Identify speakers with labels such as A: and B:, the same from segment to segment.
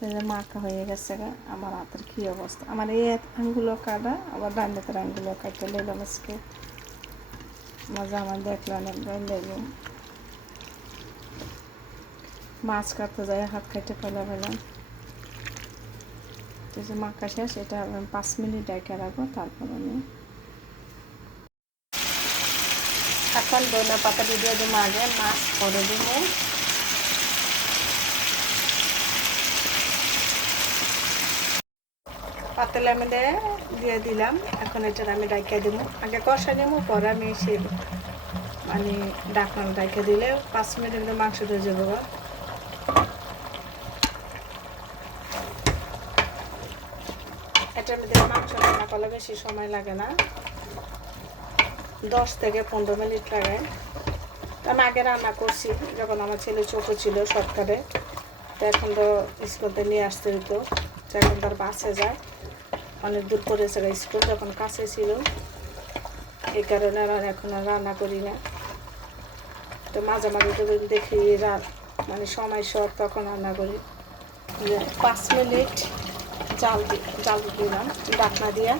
A: তো এই মাখা হয়ে গেছে গা। আমার হাতের কী অবস্থা? আমার এই আঙ্গুলো কাটা, আবার ডান হাতের আঙ্গুলো কাটতে লইলাম আজকে। মজা আমার দেখলে, অনেক লাগে মাছ কাটতে যায় হাত কাটতে ফেলা ফেলাম তো যে মাখা শেষ, এটা পাঁচ মিনিট ডেকে রাখব, তারপর আমি এখন দইনা পাতা দিয়ে দেবো আগে মাছ করে দেবো। পাতলা আমি দিয়ে দিলাম। এখন এটা আমি ডাইকা দিব আগে কষা নেব পরে আমি সে মানে ডাকন ডাইকা দিলে পাঁচ মধ্যে মাংস দিয়ে যাব এটার মধ্যে মাংস রান্না করলে বেশি সময় লাগে না। দশ থেকে পনেরো মিনিট লাগে। আমি আগে রান্না করছি, যখন আমার ছেলে ছোটো ছিল সরকারে। তো এখন তো স্কুলতে নিয়ে আসতে হতো তো এখন তার বাসে যায়। অনেক দূর পড়েছে স্কুল যখন কাছে ছিল, এই কারণে আর এখন আর রান্না করি না। তো মাঝে মাঝে তো দেখি রাত মানে সময় শর্ট তখন রান্না করি। পাঁচ মিনিট জাল জাল দিলাম, ডাকনা দিয়ে,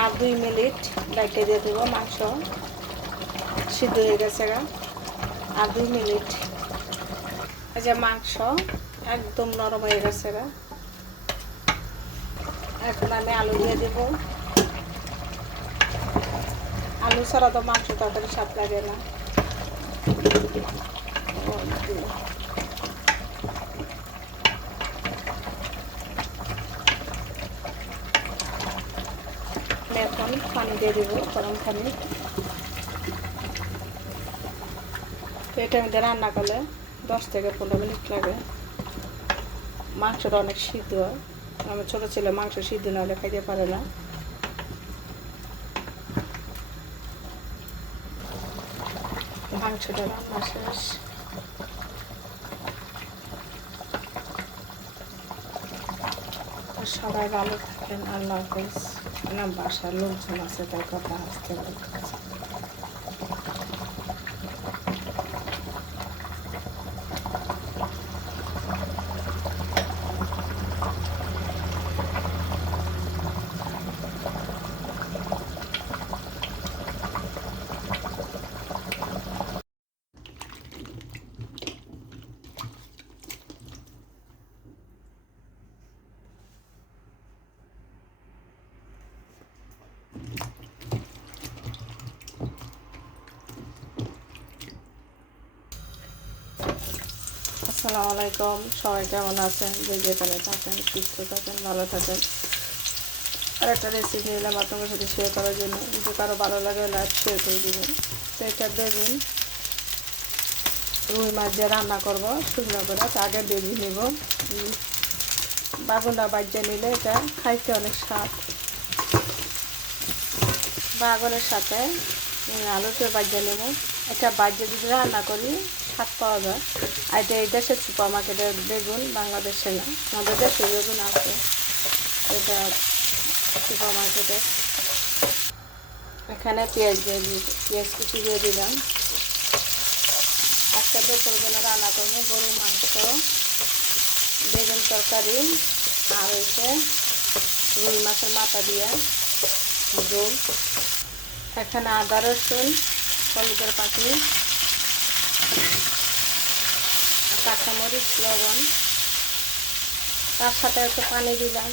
A: আর দুই মিনিট ডাইকে দিয়ে দেবো মাংস। সিদ্ধ হয়ে গেছে আর দুই মিনিট, এই যে মাংস একদম নরম হয়ে গেছে এখন আমি আলু দিয়ে দেবো। আলু ছাড়া তো মাংস তরকারি স্বাদ লাগে না। এখন পানি দিয়ে দেবো, গরম পানি। তো এটা মধ্যে রান্না করলে দশ থেকে পনেরো মিনিট লাগে। মাংসটা অনেক সিদ্ধ হয়। আমার ছোটো ছেলে মাংস সিদ্ধ না হলে খাইতে পারে না। মাংসটা রান্না শেষ। সবাই ভালো থাকেন, আল্লাহ হাফিজ। না বাসার লোকজন আছে, তাই কথা আসতে আসসালামু আলাইকুম। সবাই কেমন আছেন? যে যেখানে থাকেন, সুস্থ থাকেন, ভালো থাকেন। আর একটা রেসিপি নিলাম আপনাদের সাথে শেয়ার করার জন্য। যদি কারও ভালো লাগে লাইভ শেয়ার করে দেবেন। তো এটা বেগুন, রুই মাছ দিয়ে রান্না করব। শুকনো করে আগে বেগুন নেব। বাগুনটা বাজিয়ে নিলে এটা খাইতে অনেক স্বাদ। বাগুনের সাথে আলুটা বাজিয়ে নেব। এটা বাজিয়ে যদি রান্না করি স্বাদ পাওয়া যায়। আর এটা এই দেশের সুপার মার্কেটের বেগুন, বাংলাদেশে না আমাদের দেশে বেগুন আছে। এটা সুপার মার্কেটে এখানে পেঁয়াজ দিয়ে পেঁয়াজ কুচি দিয়ে দিলাম। আজকে দুপুরবেলা রান্না করব গরু মাংস, বেগুন তরকারি, আর হচ্ছে রুই মাছের মাথা দিয়ে ঝোল। এখানে আদা রসুন, হলুদের পাখি কাঁচামরিচ, লবণ। তার সাথে একটু পানি দিলাম।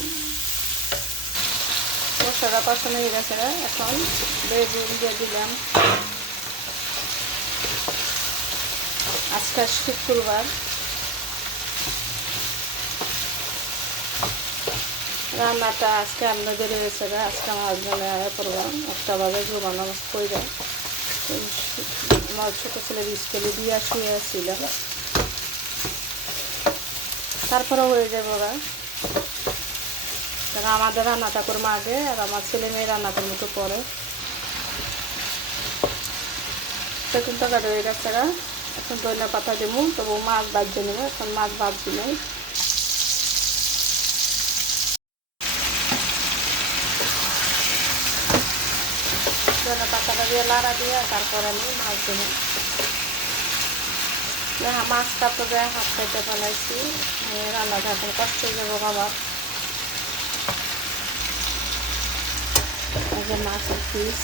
A: মশলা কষানো হয়ে গেছে এখন বেগুন দিয়ে দিলাম। আজকে শুক্রবার। রান্নাটা আজকে আপনাদের রয়েছে আজকে আমার হাজব্যান্ডে আয়া করব। একটা বাজে জুমা নামাজ পড়ে আমার ছোটো ছেলের স্কুলে দিয়ে শুয়ে ছিলাম তারপরে হয়ে যাবে ওরা কারণ আমাদের রান্নাটা করব আগে, আর আমার ছেলে মেয়ে রান্না করব একটু পরে সেখান তরকারি হয়ে গেছে এখন দইনা পাতা দেবো তবু মাছ বাজছে নেব, এখন মাছ ভাবছি নেই। পাতাটা দিয়ে লাড়া দিয়ে তারপরে আমি মাছ দেবো হ্যাঁ, মাছ কাটতে যায় হাত কাটতে বানাইছি রান্নাটা কষ্ট হয়ে যাব বাবার। মাছের পিস।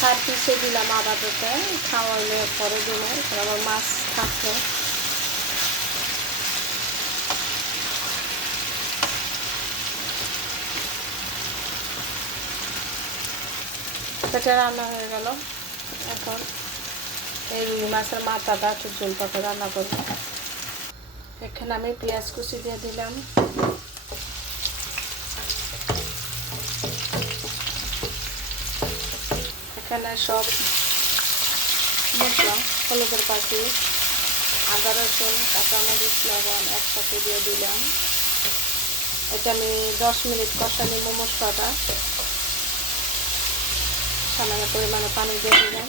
A: চার পিসে দিলাম আপাতত খাওয়াইলে পরে দিনে আবার মাছ থাকল সেটা রান্না হয়ে গেল এখন। এই মাছের মাথাটা একটু ঝোল পাতা রান্না করব। এখানে আমি পেঁয়াজ কুচি দিয়ে দিলাম। এখানে সব মশলা, হলুদের পাখি আদা, রসুন, কাঁচামরিচ, লবণ একসাথে দিয়ে দিলাম। এটা আমি দশ মিনিট কষা নিব মশলাটা। সামান্য পরিমাণে পানি দিয়ে দিলাম।